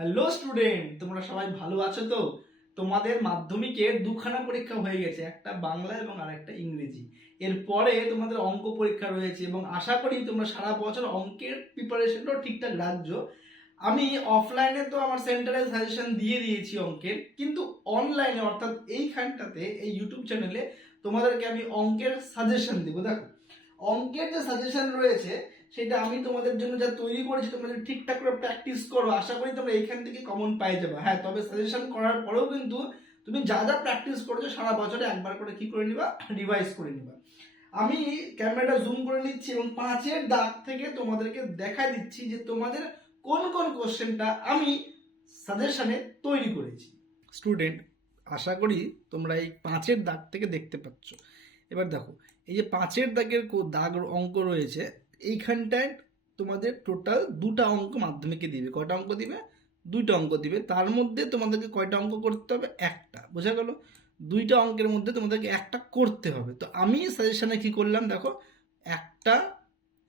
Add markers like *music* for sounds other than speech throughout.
Hello student তোমরা সবাই ভালো আছো তো? তোমাদের মাধ্যমিকের দুখানা পরীক্ষা হয়ে গেছে, একটা বাংলা এবং আরেকটা ইংরেজি। এরপরে তোমাদের অঙ্ক পরীক্ষা রয়েছে এবং আশা করি তোমরা সারা বছর অঙ্কের প্রিপারেশনটাও ঠিকঠাক রাখছো। আমি অফলাইনে তো আমার সেন্টারে সাজেশন দিয়ে দিয়েছি অঙ্কের, কিন্তু অনলাইনে অর্থাৎ এইখানটাতে, এই ইউটিউব চ্যানেলে তোমাদেরকে আমি অঙ্কের সাজেশন দিব। দেখো, অঙ্কের যে সাজেশন রয়েছে সেটা আমি তোমাদের জন্য যা তৈরি করেছি, তোমরা যদি ঠিকঠাক করে প্র্যাকটিস করো, আশা করি তোমরা এইখান থেকে কমন পাই যাবে। হ্যাঁ তবে সাজেশন করার পরেও কিন্তু তুমি যা যা প্র্যাকটিস করেছ, সারা বছরে একবার করে কি করে নিবা? রিভাইজ করে নিবা। আমি ক্যামেরাটা জুম করে নিচ্ছি এবং পাঁচের দাগ থেকে তোমাদেরকে দেখা দিচ্ছি যে তোমাদের কোন কোন কোশ্চেনটা আমি সাজেশনে তৈরি করেছি। স্টুডেন্ট আশা করি তোমরা এই পাঁচের দাগ থেকে দেখতে পাচ্ছ। এবার দেখো, এই যে পাঁচের দাগের দাগ অঙ্ক রয়েছে এইখানটায় তোমাদের টোটাল দুটা অঙ্ক মাধ্যমিকে দিবে। কয়টা অঙ্ক দিবে? দুইটা অঙ্ক দিবে। তার মধ্যে তোমাদেরকে কয়টা অঙ্ক করতে হবে? একটা। বোঝা গেল? দুইটা অঙ্কের মধ্যে তোমাদেরকে একটা করতে হবে। তো আমি সাজেশনে কি করলাম দেখো? একটা,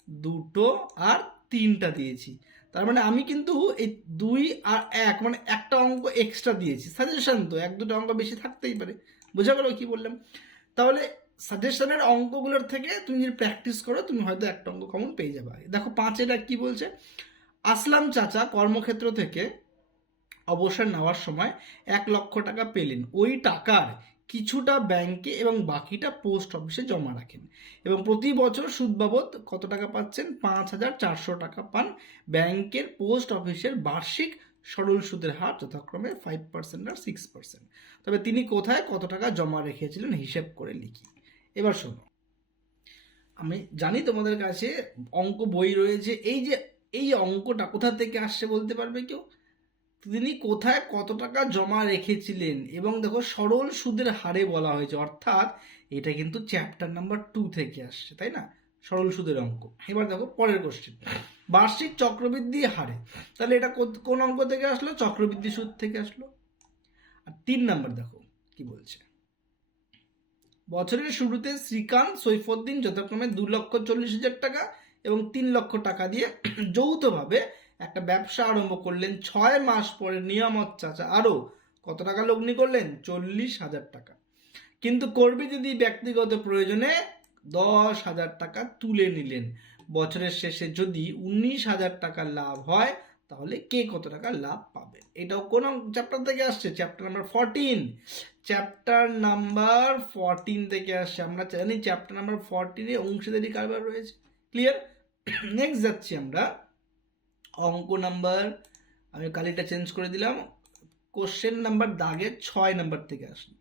দুটো আর তিনটা দিয়েছি। তার মানে আমি কিন্তু এই দুই আর এক মানে একটা অঙ্ক এক্সট্রা দিয়েছি। সাজেশন তো, এক দুটো অঙ্ক বেশি থাকতেই পারে। বোঝা গেল কি বললাম? তাহলে সাজেশনের অঙ্কগুলোর থেকে তুমি যদি প্র্যাকটিস করো, তুমি হয়তো একটা অঙ্ক কমন পেয়ে যাবে। দেখো পাঁচের এক কি বলছে? আসলাম চাচা কর্মক্ষেত্র থেকে অবসর নেওয়ার সময় এক লক্ষ টাকা পেলেন। ওই টাকার কিছুটা ব্যাংকে এবং বাকিটা পোস্ট অফিসে জমা রাখেন। এবং প্রতি বছর সুদ বাবদ কত টাকা পাচ্ছেন? পাঁচ হাজার চারশো টাকা পান। ব্যাংকের পোস্ট অফিসের বার্ষিক সরল সুদের হার যথাক্রমে ফাইভ পার্সেন্ট আর সিক্স পার্সেন্ট তবে তিনি কোথায় কত টাকা জমা রেখেছিলেন হিসেব করে লিখি। এবার শোনো। আমি জানি তোমাদের কাছে অঙ্ক বই রয়েছে। এই যে, এই অঙ্কটা কোথা থেকে আসছে বলতে পারবে কেউ? তিনি কোথায় কত টাকা জমা রেখেছিলেন? এবং দেখো, সরল সুদের হারে বলা হয়েছে। অর্থাৎ এটা কিন্তু চ্যাপ্টার নাম্বার টু থেকে আসছে, তাই না? সরল সুদের অঙ্ক। এবার দেখো, পরের কোশ্চেন বার্ষিক চক্রবৃদ্ধি হারে। তাহলে এটা কোন অঙ্ক থেকে আসলো? চক্রবৃদ্ধি সুদ থেকে আসলো। আর তিন নাম্বার দেখো, কি বলছে। বছরের শুরুতে শ্রীকান্ত সৈফুদ্দিন যথাক্রমে দু লক্ষ চল্লিশ হাজার টাকা এবং তিন লক্ষ টাকা দিয়ে *clears throat* যৌথভাবে একটা ব্যবসা আরম্ভ করলেন। ছয় মাস পরে নিয়ামত চাচা আরও কত টাকা লগ্নি করলেন? চল্লিশ হাজার টাকা। কিন্তু কর্মী যদি ব্যক্তিগত প্রয়োজনে দশ হাজার টাকা তুলে নিলেন। বছরের শেষে যদি উনিশ হাজার টাকা লাভ হয় তাহলে কে কত টাকা লাভ পাবে? এটাও কোন চ্যাপ্টার থেকে আসছে? Chapter number fourteen chapter number fourteen থেকে আসছে। আমরা জানি চ্যাপ্টার নাম্বার ফরটিনে অংশীদারি কারবার রয়েছে। ক্লিয়ার নেক্সট *coughs* যাচ্ছি আমরা। অঙ্ক নাম্বার আমি কালিটা চেঞ্জ করে দিলাম। কোশ্চেন নাম্বার দাগের ছয় নাম্বার থেকে আসি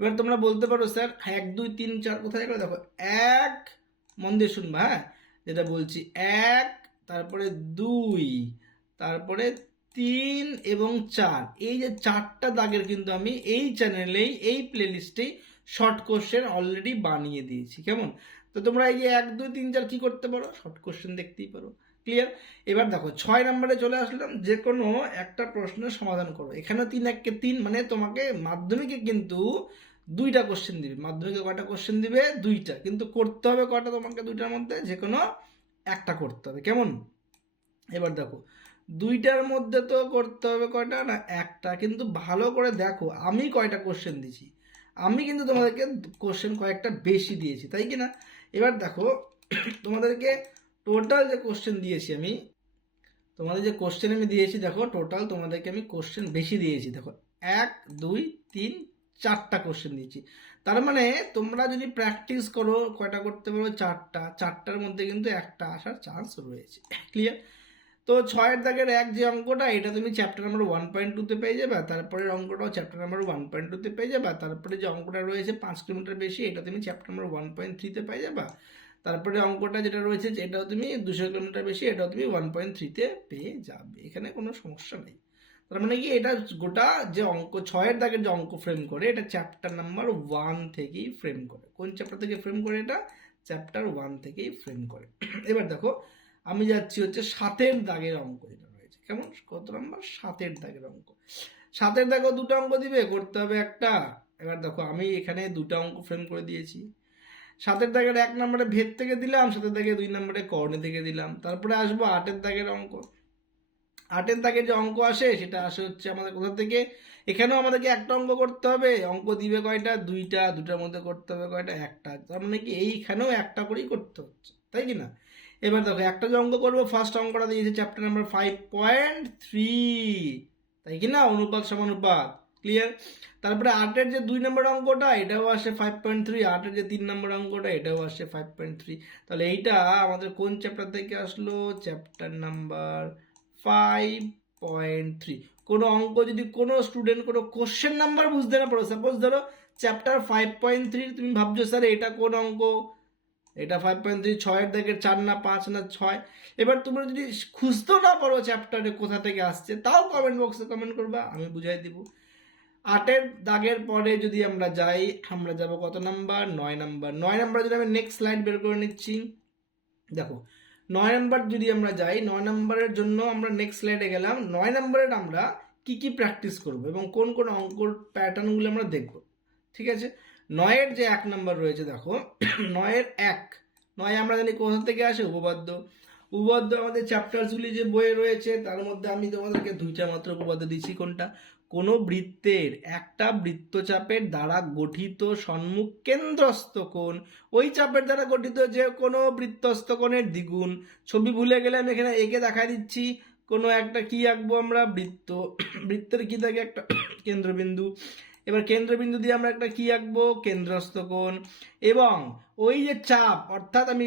এবার তোমরা বলতে পারো, স্যার, এক, দুই, তিন, চার কোথায় গেলো? দেখো, এক, মন দিয়ে শুনবা হ্যাঁ? যেটা বলছি, এক, তারপরে দুই তারপরে তিন এবং চার। এই যে চারটা দাগের কিন্তু আমি এই চ্যানেলেই, এই প্লেলিস্টেই শর্ট কোশ্চেন অলরেডি বানিয়ে দিয়েছি, কেমন? তো তোমরা এই যে এক, দুই, তিন, চার কি করতে পারো? শর্ট কোশ্চেন দেখতেই পারো। ক্লিয়ার এবার দেখো, ছয় নম্বরে চলে আসলাম যে কোনো একটা প্রশ্নের সমাধান করো। এখানে তিন এককে তিন মানে তোমাকে মাধ্যমিকে কিন্তু দুইটা কোশ্চেন দিবে। মাধ্যমিকে কয়টা কোশ্চেন দিবে? দুইটা। কিন্তু করতে হবে কয়টা তোমাকে দুইটার মধ্যে? যে কোনো একটা করতে হবে, কেমন? এবার দেখো দুইটার মধ্যে তো করতে হবে কয়টা? না, একটা। কিন্তু ভালো করে দেখো, আমি কয়টা কোশ্চেন দিছি? আমি কিন্তু তোমাদেরকে কোশ্চেন কয়েকটা বেশি দিয়েছি, তাই কি না এবার দেখো, তোমাদেরকে টোটাল যে কোশ্চেন দিয়েছি আমি, তোমাদের যে কোশ্চেন আমি দিয়েছি, দেখো টোটাল তোমাদেরকে আমি কোশ্চেন বেশি দিয়েছি। দেখো, এক, দুই, তিন, চারটা কোশ্চেন দিয়েছি। তার মানে তোমরা যদি প্র্যাকটিস করো, কয়টা করতে পারো? চারটা। চারটার মধ্যে কিন্তু একটা আসার চান্স রয়েছে। ক্লিয়ার তো ছয়ের দাগের এক যে অঙ্কটা, এটা তুমি চ্যাপ্টার নাম্বার ওয়ান পয়েন্ট টুতে পেয়ে যাবে, তারপরের অঙ্কটাও চ্যাপ্টার নাম্বার ওয়ান পয়েন্ট টুতে পেয়ে যাবে, তারপরে যে অঙ্কটা রয়েছে পাঁচ কিলোমিটার বেশি, এটা তুমি চ্যাপ্টার নাম্বার ওয়ান পয়েন্ট থ্রিতে পেয়ে যাবে। তারপরে অঙ্কটা যেটা রয়েছে এটাও তুমি দুশো কিলোমিটার বেশি, এটাও তুমি ওয়ান পয়েন্ট থ্রিতে পেয়ে যাবে, এখানে কোনো সমস্যা নেই। তার মানে কি, এটা গোটা যে অঙ্ক, ছয়ের দাগের যে অঙ্ক ফ্রেম করে, এটা চ্যাপ্টার নাম্বার ওয়ান থেকেই ফ্রেম করে। কোন চ্যাপ্টার থেকে ফ্রেম করে এটা? চ্যাপ্টার ওয়ান থেকেই ফ্রেম করে। এবার দেখো আমি যাচ্ছি হচ্ছে সাতের দাগের অঙ্ক যেটা রয়েছে। কেমন? কত নম্বর? সাতের দাগের অঙ্ক। সাতের দাগেও দুটো অঙ্ক দিবে, করতে হবে একটা। এবার দেখো, আমি এখানে দুটো অঙ্ক ফ্রেম করে দিয়েছি। সাতের দাগের এক নম্বরে ভেদ থেকে দিলাম, সাতের দাগে দুই নম্বরে কর্ণে থেকে দিলাম। তারপরে আসব আটের দাগের অঙ্ক। আটের দাগের যে অঙ্ক আসে, সেটা আসে হচ্ছে আমাদের কোথা থেকে? এখানেও আমাদেরকে একটা অঙ্ক করতে হবে। অঙ্ক দিবে কয়টা? দুইটা। দুটার মধ্যে করতে হবে কয়টা? একটা। তার মানে কি, এইখানেও একটা করেই করতে হচ্ছে। তাই কি না? এবার দেখো, একটা যে অঙ্ক করব ফার্স্ট অঙ্কটা দিয়েছে chapter number five point three তাই কি না? অনুপাত সমানুপাত ক্লিয়ার তারপরে আটের যে দুই নম্বর অঙ্কটা, এটাও আসে ফাইভ পয়েন্ট থ্রি আটের যে তিন নম্বর অঙ্কটা, এটাও আসে ফাইভ পয়েন্ট থ্রি তাহলে এইটা আমাদের কোন চ্যাপ্টার থেকে আসলো? Chapter number five point three কোনো অঙ্ক যদি কোনো স্টুডেন্ট কোনো কোশ্চেন নাম্বার বুঝতে না পারো সাপোজ ধরো চ্যাপ্টার ফাইভ পয়েন্ট থ্রি তুমি ভাবছ, স্যার, এটা কোন অঙ্ক? এটা ফাইভ পয়েন্ট থ্রি ছয়ের দাগের চার না, পাঁচ না, ছয়। এবার তোমরা যদি খুঁজতেও না পারো চ্যাপ্টারে কোথা থেকে আসছে, তাও কমেন্ট বক্সে কমেন্ট করবা, আমি বুঝাই দিব। আটের দাগের পরে যদি আমরা যাই, আমরা যাব কত নাম্বার নয় নাম্বার নয় নাম্বার যদি আমি নেক্সট স্লাইড বের করে নিচ্ছি, দেখো, নয় নাম্বার যদি আমরা যাই, নয় নাম্বারের জন্য আমরা নেক্সট স্লাইডে গেলাম, নয় নাম্বারের আমরা কি কি প্র্যাকটিস করব এবং কোন কোন অঙ্কর প্যাটার্নগুলো আমরা দেখব, ঠিক আছে? নয়ের যে এক নাম্বার রয়েছে, দেখো, নয়ের এক। নয় আমরা জানি কোথা থেকে আসে? উপপাদ্য। উপপাদ্য আমাদের চ্যাপ্টারসগুলি যে বইয়ে রয়েছে, তার মধ্যে আমি তোমাদেরকে দুইটা মাত্র উপপাদ্য দিচ্ছি, কোনটা? কোনো বৃত্তের একটা বৃত্তচাপের দ্বারা গঠিত সম্মুখ কেন্দ্রস্থ কোণ। ওই চাপের দ্বারা গঠিত যে কোনো বৃত্তস্থ কোণের দ্বিগুণ। ছবি ভুলে গেলে আমি এখানে এঁকে দেখা দিচ্ছি। কোনো একটা কি আঁকবো আমরা? বৃত্ত। বৃত্তের কি থাকে? একটা কেন্দ্রবিন্দু। এবার কেন্দ্রবিন্দু দিয়ে আমরা একটা কি আঁকবো? কেন্দ্রস্থ কোণ। এবং ওই যে চাপ, অর্থাৎ আমি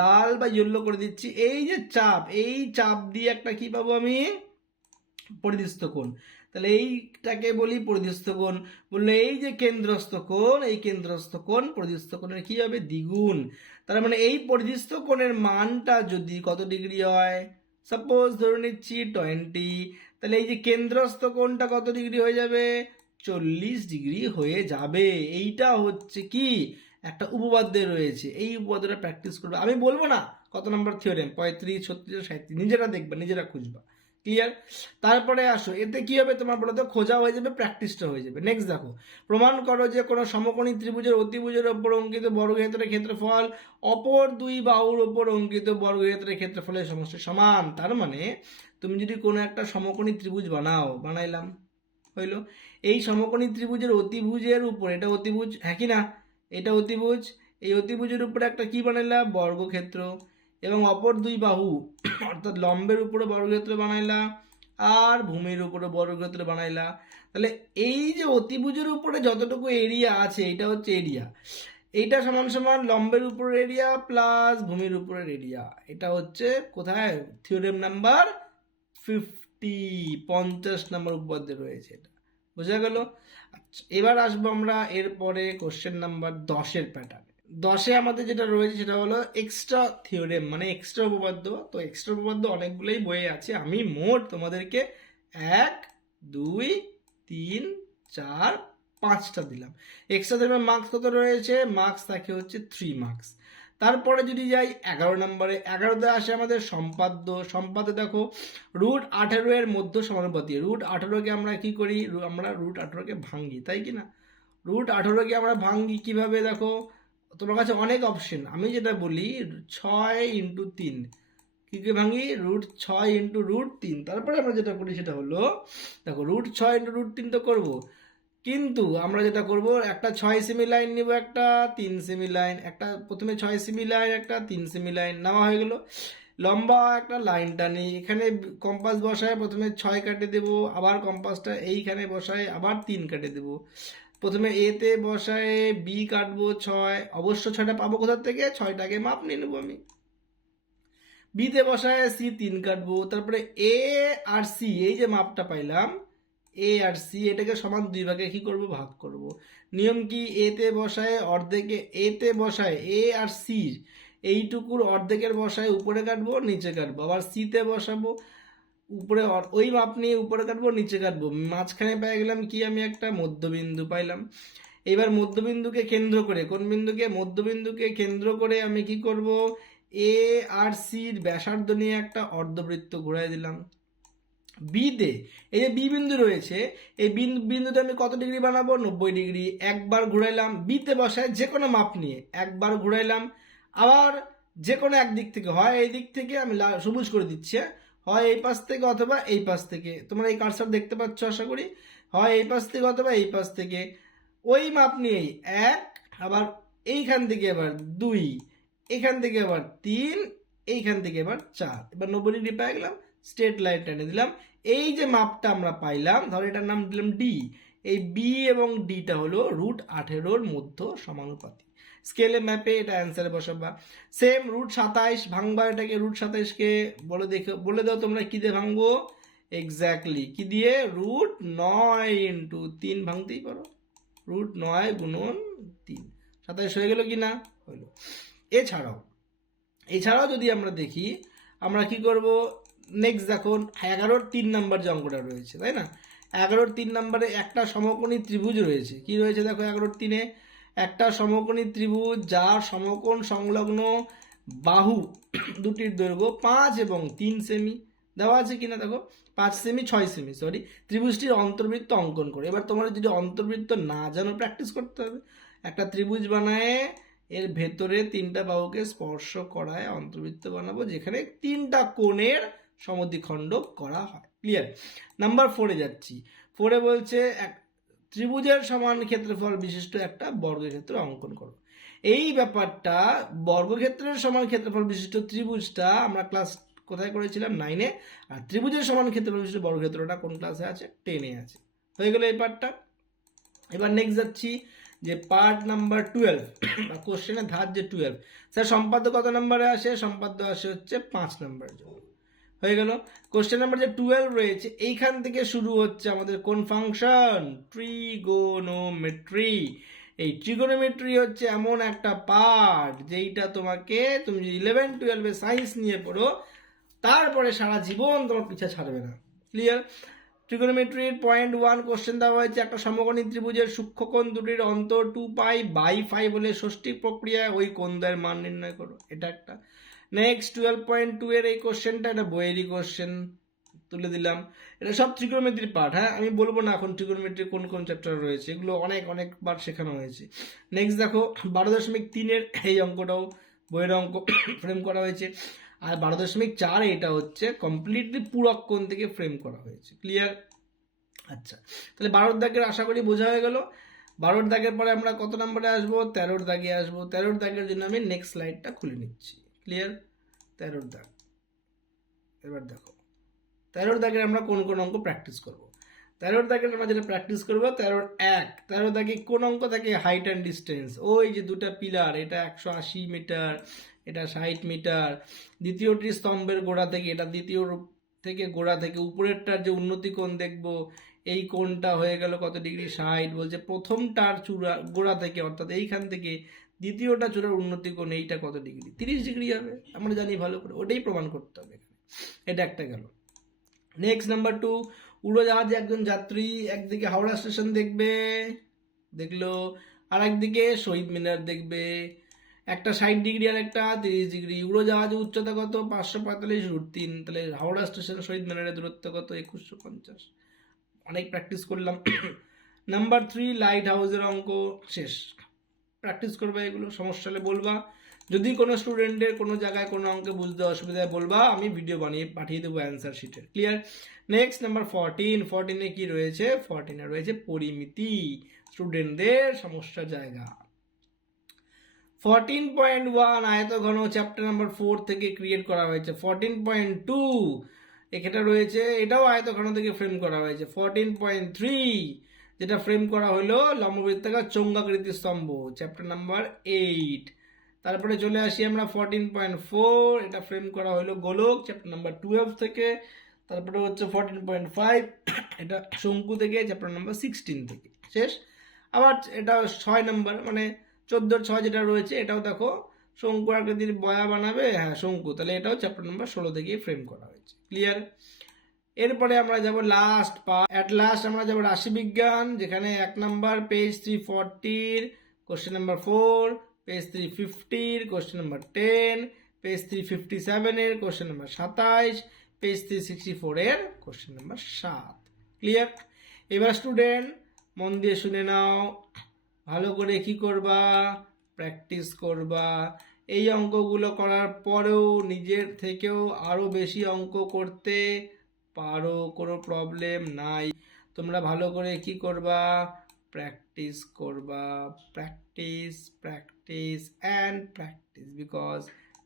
লাল বা ইয়েলো করে দিচ্ছি, এই যে চাপ, এই চাপ দিয়ে একটা কি পাবো আমি? পরিদৃষ্ট কোণ। তাহলে এইটাকে বলি পরিদৃষ্ট কোণ। বললে এই যে কেন্দ্রস্থ কোণ, এই কেন্দ্রস্থ কোণ পরিদৃষ্ট কোণের কি হবে? দ্বিগুণ। তার মানে এই পরিদৃষ্ট কোণের মানটা যদি কত ডিগ্রি হয়? সাপোজ ধরে নিচ্ছি টোয়েন্টি। তাহলে এই যে কেন্দ্রস্থ কোণটা কত ডিগ্রি হয়ে যাবে? চল্লিশ ডিগ্রি হয়ে যাবে। এইটা হচ্ছে কি? একটা উপপাদ্য রয়েছে। এই উপপাদ্যটা প্র্যাকটিস করবে। আমি বলব না কত নম্বর থিওরেম পঁয়ত্রিশ, ছত্রিশ সাঁত্রিশ নিজেরা দেখবা, নিজেরা খুঁজবা। ক্লিয়ার তারপরে আসো। এতে কি হবে তোমার বলো তো? খোঁজা হয়ে যাবে প্র্যাকটিসটা হয়ে যাবে। নেক্সট দেখো। প্রমাণ করো যে কোনো সমকোণী ত্রিভুজের অতিভুজের ওপর অঙ্কিত বর্গক্ষেত্রের ক্ষেত্রফল, অপর দুই বাহুর ওপর অঙ্কিত বর্গক্ষেত্রের ক্ষেত্রফলের সমষ্টি সমান। তার মানে তুমি যদি কোনো একটা সমকোণী ত্রিভুজ বানাও, বানাইলাম, হইল। এই সমকোণী ত্রিভুজের অতিভুজের উপর, এটা অতিভুজ হ্যাঁ কি না? এটা অতিভুজ, এই অতিভুজের উপরে একটা কি বানাইলাম বর্গক্ষেত্র। এবং অপর দুই বাহু, অর্থাৎ লম্বের উপরে বর্গক্ষেত্র বানাইলা আর ভূমির উপরে বর্গক্ষেত্র বানাইলা। তাহলে এই যে অতিভুজের উপরে যতটুকু এরিয়া আছে, এটা হচ্ছে এরিয়া এইটা সমান সমান লম্বের উপরের এরিয়া প্লাস ভূমির উপরের এরিয়া এটা হচ্ছে কোথায়? থিওরেম নাম্বার ফিফটি পঞ্চাশ নাম্বার উপপাদ্যে রয়েছে এটা। বোঝা গেল? এবার আসব আমরা এরপরে কোশ্চেন নাম্বার দশের প্যাটার্ন দশে আমাদের যেটা রয়েছে সেটা হলো এক্সট্রা থিওরেম মানে এক্সট্রা উপপাদ্য। তো এক্সট্রা উপপাদ্য অনেকগুলোই বইয়ে আছে। আমি মোট তোমাদেরকে এক, দুই, তিন, চার, পাঁচটা দিলাম। এক্সট্রা থিওরেমের মার্কস কত রয়েছে? মার্কস থাকে হচ্ছে থ্রি মার্কস তারপরে যদি যাই এগারো নম্বরে, এগারোতে আসে আমাদের সম্পাদ্য। সম্পাদ্য দেখো, রুট আঠেরো এর মধ্য সমানুপাতি রুট আঠেরোকে আমরা কি করি? আমরা রুট আঠেরোকে ভাঙ্গি, তাই কি না? রুট আঠেরোকে আমরা ভাঙ্গি কীভাবে দেখো? তোমার কাছে অনেক অপশন আমি যেটা বলি, ছয় ইন্টু তিন। কি কি ভাঙি রুট ছয় ইন্টু রুট তিন। তারপরে আমরা যেটা করি সেটা হলো, দেখো, রুট ছয় ইন্টু রুট তিন তো করব। কিন্তু আমরা যেটা করব, একটা ছয় সেমি লাইন নিব একটা, তিন সেমি লাইন একটা প্রথমে ছয় সেমি লাইন একটা তিন সেমি লাইন নেওয়া হয়ে গেল। লম্বা একটা লাইন টানি এখানে কম্পাস বসায় প্রথমে ছয় কাটে দেব, আবার কম্পাসটা এইখানে বসায় আবার তিন কাটে দেব। প্রথমে এতে বসায় বি কাটবো ছয়, অবশ্য ছয়টা পাবো কোথার থেকে? ছয়টাকে মাপ নিয়ে নেব আমি। বিতে বসায় সি তিন কাটবো, তারপরে এ আর সি এই যে মাপটা পাইলাম এ আর সি এটাকে সমান দুই ভাগে কি করব? ভাগ করব। নিয়ম কি? এতে বসায় অর্ধেকে এতে বসায় এ আর সি এইটুকুর অর্ধেকের বসায় উপরে কাটবো, নিচে কাটবো। আবার সিতে বসাবো, উপরে ওই মাপ নিয়ে উপরে কাটবো, নিচে কাটবো। মাঝখানে পেয়ে গেলাম কি? আমি একটা মধ্যবিন্দু পাইলাম। এবার মধ্যবিন্দুকে কেন্দ্র করে, কোন বিন্দুকে? মধ্যবিন্দুকে কেন্দ্র করে আমি কি করব? এ আর সির ব্যাসার্ধ নিয়ে একটা অর্ধবৃত্ত ঘুরাই দিলাম। বিতে এই যে বি বিন্দু রয়েছে, এই বিন্দু বিন্দুতে আমি কত ডিগ্রি বানাবো? নব্বই ডিগ্রি। একবার ঘুরাইলাম বিতে বসায় যে কোনো মাপ নিয়ে। একবার ঘুরাইলাম, আবার যে কোনো এক দিক থেকে। হয় এই দিক থেকে, আমি সবুজ করে দিচ্ছি হ্যাঁ? হয় এই পাশ থেকে অথবা এই পাশ থেকে। তোমরা এই কারসার দেখতে পাচ্ছ, আশা করি? হয় এই পাশ থেকে অথবা এই পাশ থেকে। ওই মাপ নিয়েই এক, আবার এইখান থেকে এবার দুই, এখান থেকে আবার তিন, এইখান থেকে এবার চার। এবার নব্বই ডিগ্রি পেয়ে গেলাম স্ট্রেট লাইন টেনে দিলাম। এই যে মাপটা আমরা পাইলাম ধরো এটার নাম দিলাম ডি এই বি এবং ডিটা হলো রুট আঠেরোর মধ্য সমানুপাতি স্কেলে ম্যাপে এটা অ্যান্সারে বসাবা। সেম রুট সাতাইশ, ভাঙবা এটাকে রুট সাতাইশকে। বলে দেখো, বলে দাও তোমরা কী দিয়ে ভাঙবো? এক্স্যাক্টলি কি দিয়ে? রুট নয় ইন্টু তিন ভাঙতেই পারো। রুট নয় গুণন তিন। সাতাইশ হয়ে গেল কি না? হইল এছাড়াও এছাড়াও যদি আমরা দেখি, আমরা কি করব? নেক্সট দেখো, এগারোর তিন নাম্বার যে অঙ্কটা রয়েছে, তাই না? এগারোর তিন নাম্বারে একটা সমকোণী ত্রিভুজ রয়েছে। কি রয়েছে দেখো এগারোর তিনে? একটা সমকোণী ত্রিভুজ, যার সমকোণ সংলগ্ন বাহু, দুটির দৈর্ঘ্য পাঁচ এবং তিন সেমি দেওয়া আছে কিনা দেখো? পাঁচ সেমি ছয় সেমি সরি ত্রিভুজটির অন্তর্বৃত্ত অঙ্কন করে। এবার তোমরা যদি অন্তর্বৃত্ত না জানো প্র্যাকটিস করতে হবে। একটা ত্রিভুজ বানায়, এর ভেতরে তিনটা বাহুকে স্পর্শ করায় অন্তর্বৃত্ত বানাবো, যেখানে তিনটা কোণের সমদ্বিখণ্ড করা হয়। ক্লিয়ার নাম্বার ফোরে যাচ্ছি। ফোরে বলছে, এক ত্রিভুজের সমান ক্ষেত্রফল বিশিষ্ট একটা বর্গক্ষেত্র অঙ্কন করো। এই ব্যাপারটা, বর্গক্ষেত্রের সমান ক্ষেত্রফল বিশিষ্ট ত্রিভুজটা আমরা ক্লাস কোথায় করেছিলাম? নাইনে আর ত্রিভুজের সমান ক্ষেত্রফল বিশিষ্ট বর্গক্ষেত্রটা কোন ক্লাসে আছে? টেনে আছে। হয়ে গেল এই পার্টটা এবার নেক্সট যাচ্ছি, যে পার্ট নাম্বার টুয়েলভ বা কোশ্চেনের ধার যে টুয়েলভ স্যার সম্পাদ্য কত নম্বরে আসে? সম্পাদ্য আসে হচ্ছে পাঁচ নম্বরের জন্য। হয়ে গেল। কোশ্চেন নাম্বার যে টুয়েলভ রয়েছে, এইখান থেকে শুরু হচ্ছে আমাদের কোন ফাংশন ট্রিগোনোমেট্রি এই ট্রিগোনোমেট্রি হচ্ছে এমন একটা পার্ট যেইটা তোমাকে তুমি যদি ইলেভেন টুয়েলভে সায়েন্স নিয়ে পড়ো, তারপরে সারা জীবন তোমার পিছা ছাড়বে না। ক্লিয়ার ট্রিগোনোমেট্রির পয়েন্ট ওয়ান কোশ্চেন দেওয়া হয়েছে, একটা সমকোণী ত্রিভুজের সূক্ষ্মকোণ দুটির অন্তর টু পাই বাই ফাইভ বলে ষষ্ঠী প্রক্রিয়ায় ওই কোণদ্বয়ের মান নির্ণয় করো। এটা একটা। নেক্সট টুয়েলভ পয়েন্ট টু এর এই কোশ্চেনটা এটা বইয়েরই কোশ্চেন তুলে দিলাম। এটা সব ট্রিগোনোমেট্রির পার্ট হ্যাঁ? আমি বলব না এখন ট্রিগোনোমেট্রি কোন কোন চ্যাপ্টার রয়েছে, এগুলো অনেক, অনেকবার শেখানো হয়েছে। নেক্সট দেখো, বারো দশমিক তিনের এই অঙ্কটাও, বইয়ের অঙ্ক ফ্রেম করা হয়েছে। আর বারো দশমিক চার এটা হচ্ছে কমপ্লিটলি পুরক কোণ থেকে ফ্রেম করা হয়েছে। ক্লিয়ার আচ্ছা তাহলে বারোর দাগের আশা করি বোঝা হয়ে গেল। বারোর দাগের পরে আমরা কত নম্বরে আসব? তেরোর দাগে আসব। তেরোর দাগের জন্য আমি নেক্সট স্লাইডটা খুলে নিচ্ছি। ক্লিয়ার তেরোর দাগ। এবার দেখো। তেরোর দাগের আমরা কোন কোন অঙ্ক প্র্যাকটিস করব? তেরোর দাগের আমরা যেটা প্র্যাকটিস করব, তেরোর এক। তেরো দাগে কোন অঙ্ক থাকে? হাইট অ্যান্ড ডিস্টেন্স ওই যে দুটা পিলার এটা একশো আশি মিটার এটা ষাট মিটার দ্বিতীয়টি স্তম্ভের গোড়া থেকে, এটা দ্বিতীয় থেকে, গোড়া থেকে। উপরেরটার যে উন্নতি কোণ দেখব, এই কোণটা হয়ে গেল কত ডিগ্রি ষাট। বলছে প্রথমটার চূড়া, গোড়া থেকে, অর্থাৎ এইখান থেকে দ্বিতীয়টা চূড়ার উন্নতি কোণ এইটা কত ডিগ্রি তিরিশ ডিগ্রি হবে। আমরা জানি ভালো করে। ওটাই প্রমাণ করতে হবে এটা একটা গেল। নেক্সট নাম্বার টু উড়োজাহাজে একজন যাত্রী একদিকে হাওড়া স্টেশন দেখবে, দেখল আর একদিকে শহীদ মিনার দেখবে। একটা ষাট ডিগ্রি আর একটা তিরিশ ডিগ্রি উড়োজাহাজের উচ্চতা কত? পাঁচশো পঁয়তাল্লিশ রুট তিন। তাহলে হাওড়া স্টেশন শহীদ মিনারের দূরত্ব কত? একুশশো পঞ্চাশ। অনেক প্র্যাকটিস করলাম। নাম্বার থ্রি লাইট হাউসের অঙ্ক শেষ। প্র্যাকটিস করবে, এগুলো সমস্যা হলে বলবা। যদি কোনো স্টুডেন্টের কোনো জায়গায় কোনো অঙ্কে বুঝতে অসুবিধায় বলবা, আমি ভিডিও বানিয়ে পাঠিয়ে দেবো অ্যান্সার শিটের ক্লিয়ার নেক্সট নাম্বার ফোরটিন ফর্টিনে কি রয়েছে? ফোরটিনে রয়েছে পরিমিতি স্টুডেন্টদের সমস্যা জায়গা। ফর্টিন পয়েন্ট ওয়ান আয়তঘন চ্যাপ্টার নাম্বার ফোর থেকে ক্রিয়েট করা হয়েছে। ফর্টিন পয়েন্ট টু এখানে রয়েছে, এটাও আয়তঘন থেকে ফ্রেম করা হয়েছে। ফোরটিন পয়েন্ট থ্রি যেটা ফ্রেম করা হলো লম্ববৃত্তাকার চৌঙ্গাকৃতি স্তম্ভ চ্যাপ্টার নাম্বার এইট তারপরে চলে আসি আমরা ফোরটিন পয়েন্ট ফোর এটা ফ্রেম করা হলো গোলক চ্যাপ্টার নাম্বার টুয়েলভ থেকে। তারপরে হচ্ছে ফোরটিন পয়েন্ট ফাইভ এটা শঙ্কু থেকে চ্যাপ্টার নাম্বার সিক্সটিন থেকে। শেষ? আবার এটা ছয় নাম্বার মানে চোদ্দোর ছয় যেটা রয়েছে, এটাও দেখো, শঙ্কু আকৃতির বয়া বানাবে হ্যাঁ শঙ্কু। তাহলে এটাও চ্যাপ্টার নাম্বার ষোলো থেকে ফ্রেম করা হয়েছে। ক্লিয়ার এরপরে আমরা যাব লাস্ট পা অ্যাট লাস্ট আমরা যাব রাশিবিজ্ঞান, যেখানে এক number page three ফর্টির question number four page three ফিফটির question number ten page three fifty সেভেনের কোশ্চেন নাম্বার সাতাইশ পেজ থ্রি সিক্সটি ফোরের কোশ্চেন নাম্বার সাত। ক্লিয়ার এবার স্টুডেন্ট মন দিয়ে শুনে নাও। ভালো করে কি করবা? প্র্যাকটিস করবা। এই অঙ্কগুলো করার পরেও নিজের থেকেও আরও বেশি অঙ্ক করতে পারো, কোনো প্রবলেম নাই। তোমরা ভালো করে কি করবা? প্র্যাকটিস করবা। Practice practice and practice because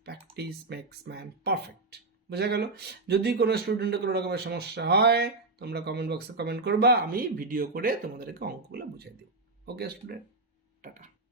practice makes man perfect বোঝা গেল? যদি কোনো স্টুডেন্টের কোনো রকমের সমস্যা হয়, তোমরা কমেন্ট বক্সে কমেন্ট করবা, আমি ভিডিও করে তোমাদেরকে অঙ্কগুলো বুঝিয়ে দিই ওকে স্টুডেন্ট টাটা।